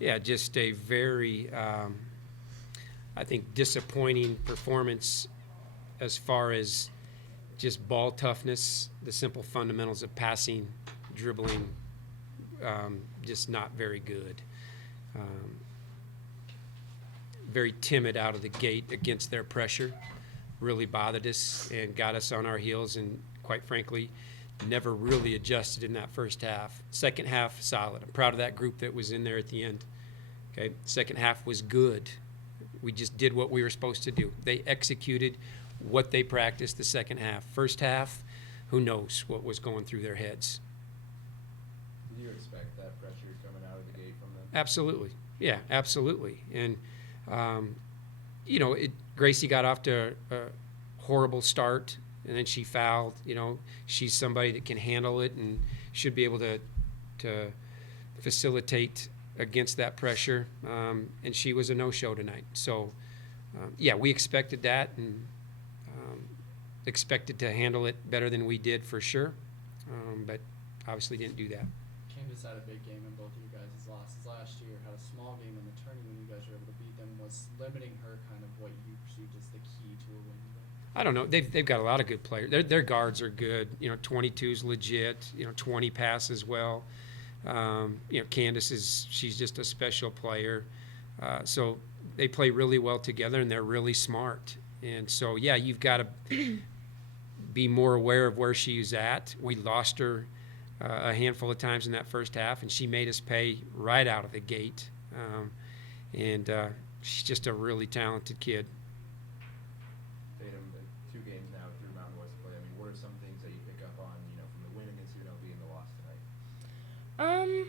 Yeah, just a very, I think, disappointing performance as far as just ball toughness, the simple fundamentals of passing, dribbling, just not very good. Um, very timid out of the gate against their pressure. Really bothered us and got us on our heels, and quite frankly, never really adjusted in that first half. Second half, solid. I'm proud of that group that was in there at the end. Okay, second half was good. We just did what we were supposed to do. They executed what they practiced the second half. First half, who knows what was going through their heads. Do you expect that pressure coming out of the gate from them? Absolutely. Yeah, absolutely. And, Gracie got off to a horrible start, and then she fouled. She's somebody that can handle it and should be able to facilitate against that pressure. And she was a no-show tonight. So, we expected that and expected to handle it better than we did for sure, but obviously didn't do that. Candace had a big game in both of you guys' losses last year, had a small game in the tourney when you guys were able to beat them. Was limiting her kind of what you perceived as the key to a win today? I don't know. They've got a lot of good players. Their guards are good. 22's legit. 20 passes well. Candace she's just a special player. So they play really well together, and they're really smart. And so, you've got to be more aware of where she's at. We lost her a handful of times in that first half, and she made us pay right out of the gate. And she's just a really talented kid. Tatum, 2 games now through Mountain West play. I mean, what are some things that you pick up on, from the win against UNLV and the loss tonight?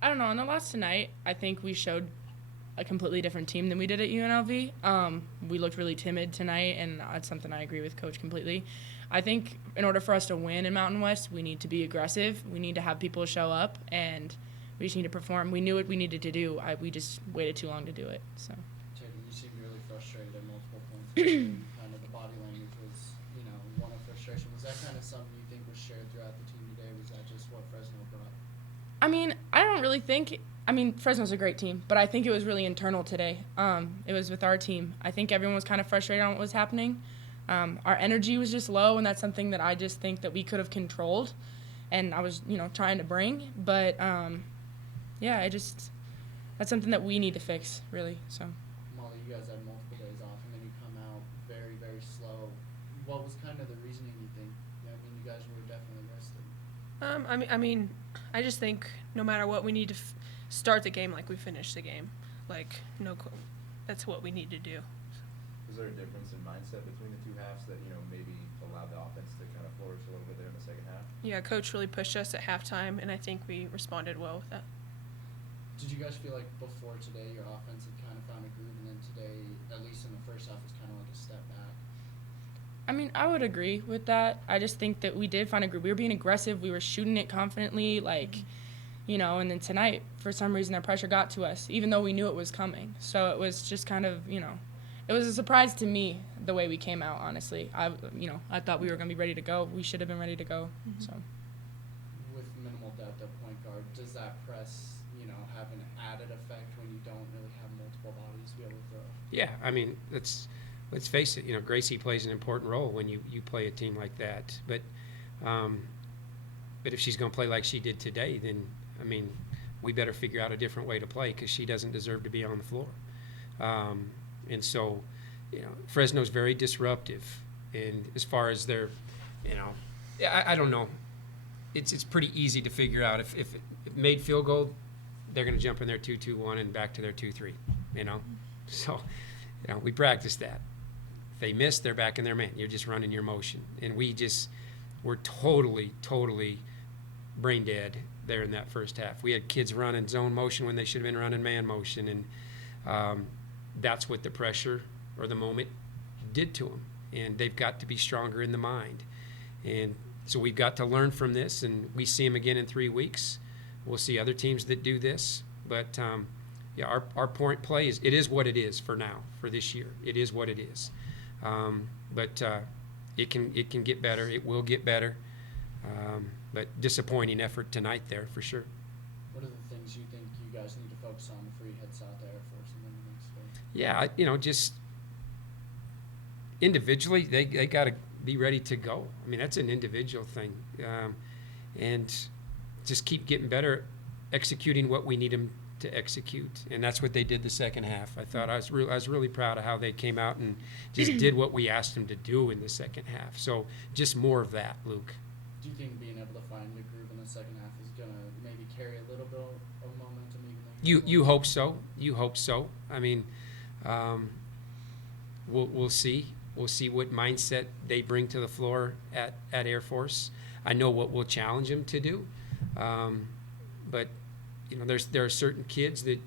I don't know. In the loss tonight, I think we showed a completely different team than we did at UNLV. We looked really timid tonight, and that's something I agree with Coach completely. I think in order for us to win in Mountain West, we need to be aggressive. We need to have people show up, and we just need to perform. We knew what we needed to do. We just waited too long to do it. So. Tatum, you seemed really frustrated at multiple points. Kind of the body language was, one of frustration. Was that kind of something you think was shared throughout the team today? Was that just what Fresno brought? I don't really think – Fresno's a great team, but I think it was really internal today. It was with our team. I think everyone was kind of frustrated on what was happening. Our energy was just low, and that's something that I just think that we could have controlled, and I was, trying to bring. But, that's something that we need to fix, really. So. Molly, you guys had multiple days off, and then you come out very, very slow. What was kind of the reasoning, you think? You guys were definitely rested. I just think no matter what, we need to start the game like we finished the game. That's what we need to do. Was there a difference in mindset between the 2 halves that, maybe allowed the offense to kind of flourish a little bit there in the second half? Yeah, Coach really pushed us at halftime, and I think we responded well with that. Did you guys feel like before today your offense had kind of found a groove, and then today, at least in the first half, was kind of like a step back? I would agree with that. I just think that we did find a groove. We were being aggressive. We were shooting it confidently, and then tonight, for some reason, their pressure got to us, even though we knew it was coming. So it was just kind of, it was a surprise to me the way we came out, honestly. I thought we were going to be ready to go. We should have been ready to go. Mm-hmm. So. With minimal depth at point guard, does that press, have an added effect when you don't really have multiple bodies to be able to throw? Yeah, let's face it. Gracie plays an important role when you play a team like that. But if she's going to play like she did today, then we better figure out a different way to play because she doesn't deserve to be on the floor. And so, Fresno's very disruptive. And as far as their, I don't know. It's pretty easy to figure out if it made field goal, they're going to jump in their 2-2-1 and back to their 2-3. So, we practice that. If they miss, they're back in their man. You're just running your motion. And we're totally brain dead there in that first half. We had kids running zone motion when they should have been running man motion, and that's what the pressure or the moment did to them. And they've got to be stronger in the mind. And so we've got to learn from this, and we see them again in 3 weeks. We'll see other teams that do this. But, our point play it is what it is for now, for this year. It is what it is. But it can get better. It will get better. But disappointing effort tonight there for sure. What are the things you think you guys guys need to focus on before you head south to Air Force and then the next day? Yeah, just individually, they got to be ready to go. I mean, that's an individual thing, and just keep getting better, executing what we need them to execute, and that's what they did the second half. I thought I was really proud of how they came out and just did what we asked them to do in the second half. So just more of that, Luke. Do you think being able to find a groove in the second half is gonna maybe carry a little bit of momentum even? You hope so. You hope so. I mean, we'll see. We'll see what mindset they bring to the floor at Air Force. I know what we'll challenge them to do, but there are certain kids that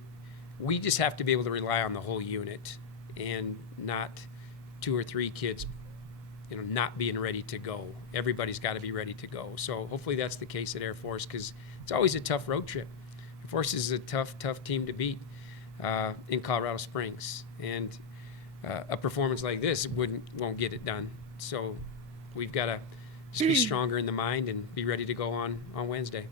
we just have to be able to rely on the whole unit and not 2 or 3 kids, not being ready to go. Everybody's got to be ready to go. So hopefully that's the case at Air Force, because it's always a tough road trip. Air Force is a tough team to beat in Colorado Springs, and a performance like this won't get it done. So we've got to just be stronger in the mind and be ready to go on Wednesday.